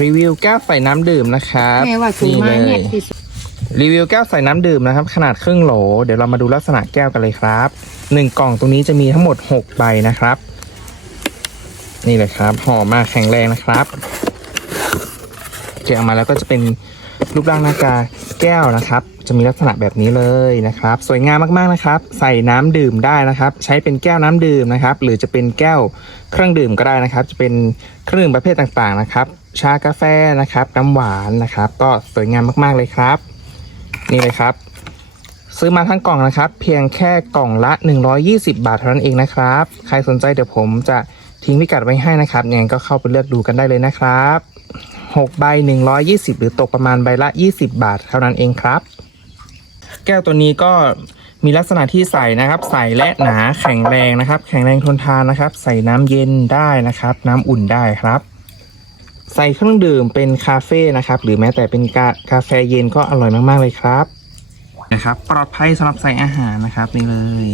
รีวิวแก้วใส่น้ำดื่มนะครับแม่ว่าสูงมานี่เนี่เลยย ที่สุดรีวิวแก้วใส่น้ำดื่มนะครับ ขนาดครึ่งโหล เดี๋ยวเรามาดูลักษณะแก้วกันเลยครับหนึ่งกล่องตรงนี้จะมีทั้งหมดหกใบนะครับ นี่เลยครับห่อมาแข็งแรงนะครับแกะออกมาแล้วก็จะเป็น รูปร่างหน้าตาแก้วนะครับ จะมีลักษณะแบบนี้เลยนะครับ สวยงามมากๆนะครับ ใส่น้ำดื่มได้นะครับ ใช้เป็นแก้วน้ำดื่มนะครับ หรือจะเป็นแก้วเครื่องดื่มก็ได้นะครับ จะเป็นเครื่องดื่มประเภทต่างๆนะครับ ชากาแฟนะครับ น้ำหวานนะครับ ก็สวยงามมากๆเลยครับ นี่เลยครับ ซื้อมาทั้งกล่องนะครับ เพียงแค่กล่องละ 120 บาทเท่านั้นเองนะครับ ใครสนใจเดี๋ยวผมจะทิ้งพิกัดไว้ให้นะครับยังไงก็เข้าไปเลือกดูกันได้เลยนะครับ 6ใบ120 หรือตกประมาณใบละ 20 บาท เท่านั้นเองครับ แก้วตัวนี้ก็มีลักษณะที่ใสนะครับ ใสและหนาแข็งแรงนะครับ แข็งแรงทนทานนะครับ ใส่น้ำเย็นได้นะครับ น้ำอุ่นได้ครับ ใส่เครื่องดื่มเป็นคาเฟ่นะครับ หรือแม้แต่เป็นกากาแฟเย็นก็อร่อยมากๆเลยครับนะครับ ปลอดภัยสำหรับใส่อาหารนะครับนี่เลย